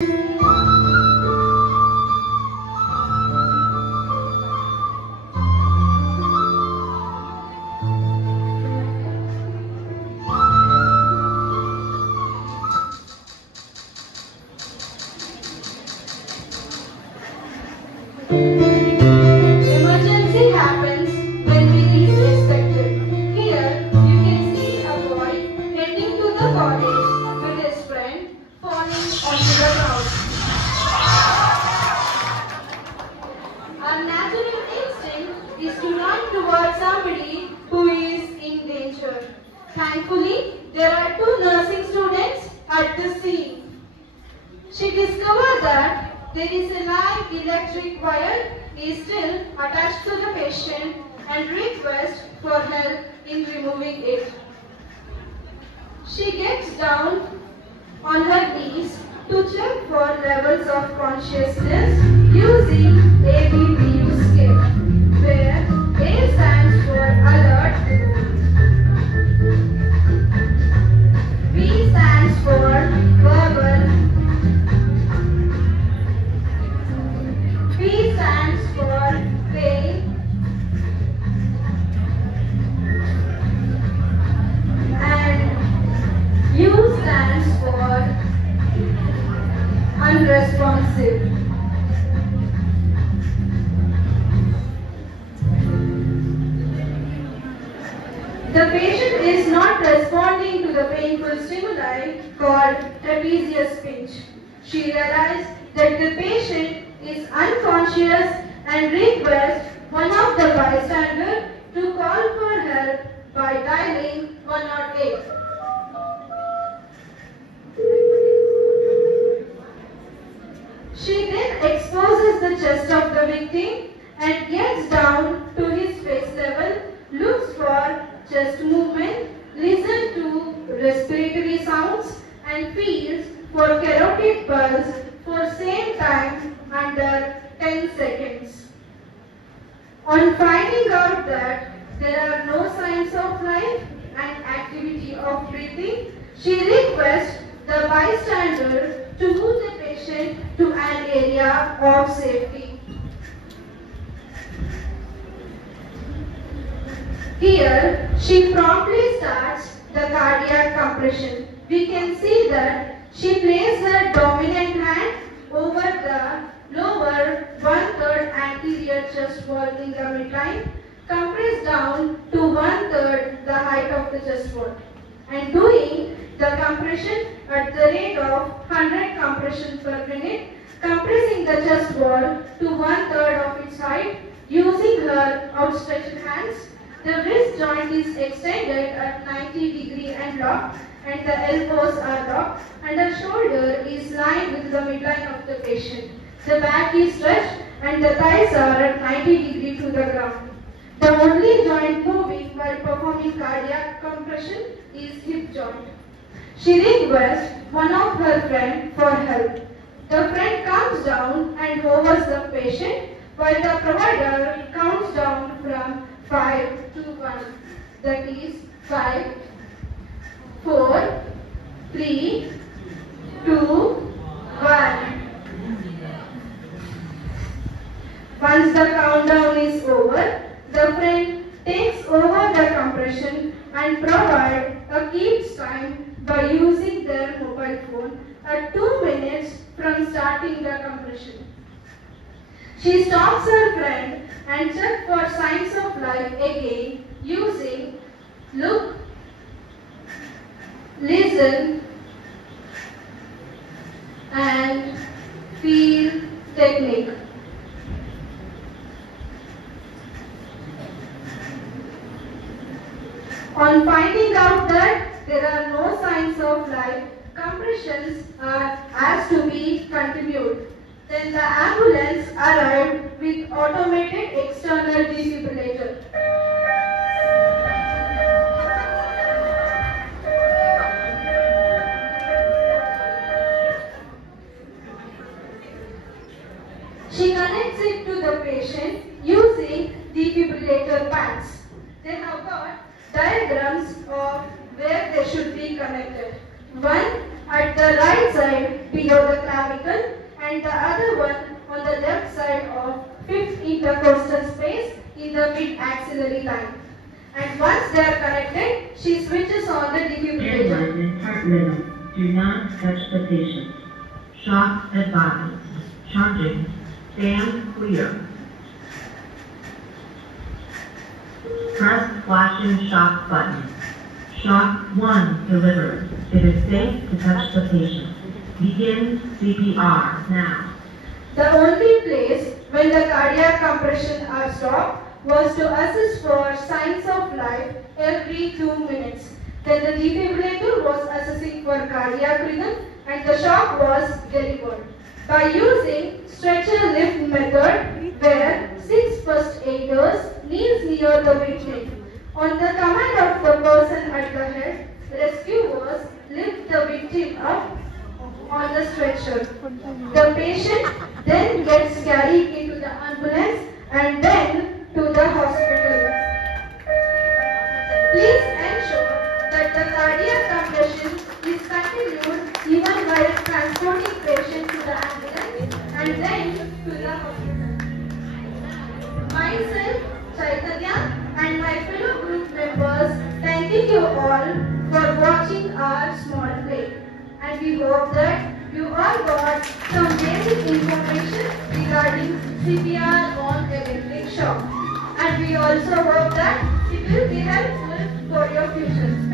Emergency happens when we least expect it. Here, you can see a boy heading to the college with his friend falling onto the ground. Our natural instinct is to run towards somebody who is in danger. Thankfully, there are two nursing students at the scene. She discovered that there is a live electric wire is still attached to the patient and requests for help in removing it. She gets down on her knees to check for levels of consciousness using ABPU scale, where A stands for alert, B stands for verbal, P stands for pain, and U stands for unresponsive. The patient is not responding to the painful stimuli called trapezius pinch. She realized that the patient is unconscious and requests one of the bystanders to call for help by dialing 108. She then exposes the chest of the victim and gets down to his face level, looks for chest movement, listens to respiratory sounds and feels for carotid pulse for same time under 10 seconds. On finding out that there are no signs of life and activity of breathing, she requests the bystander to move the patient to an area of safety. Here, she promptly starts the cardiac compression. We can see that she places her dominant hand over the lower 1/3 anterior chest wall in the midline, compress down to 1/3 the height of the chest wall, and doing the compression at the rate of 100 compressions per minute, compressing the chest wall to 1/3 of its height using her outstretched hands. The wrist joint is extended at 90° and locked, and the elbows are locked, and the shoulder is lined with the midline of the patient. The back is stretched and the thighs are at 90° to the ground. The only joint moving while performing cardiac compression is hip joint. She requests one of her friends for help. The friend comes down and hovers the patient while the provider counts down from 5 to 1. That is 5, 4, 3, 2, 1. Once the countdown is over, the friend takes over the compression and provides a keeps time by using their mobile phone at 2 minutes from starting the compression. She stops her friend and checks for signs of life again using look, listen, and feel technique. On finding out that there are no signs of life, compressions are asked to be continued. Then the ambulance arrived with automated external defibrillator. She connects it to the patient using defibrillator pads. They have got diagrams of where they should be connected. One at the right side below the clavicle and the other one on the left side of fifth intercostal space in the mid-axillary line. And once they are connected, she switches on the defibrillator. Analyze heart rhythm. Do not touch the patient. Shock advised. Charging. Stand clear. Press flashing shock button. Shock 1 delivered. It is safe to touch the patient. Begin CPR now. The only place when the cardiac compression are stopped was to assist for signs of life every 2 minutes. Then the defibrillator was assessing for cardiac rhythm and the shock was delivered. By using stretcher lift method where 6 first aiders kneels near the victim. On the command of the person at the head, rescuers lift the victim up on the stretcher. The patient then gets carried into the ambulance and then to the hospital. Please ensure that the cardiac compression is continued even while transporting patient to the ambulance and then to the hospital. Myself, Chaitanya, and my fellow group members thanking you all for watching our small play. And we hope that you all got some basic information regarding CPR on electric shock. And we also hope that it will be helpful for your future.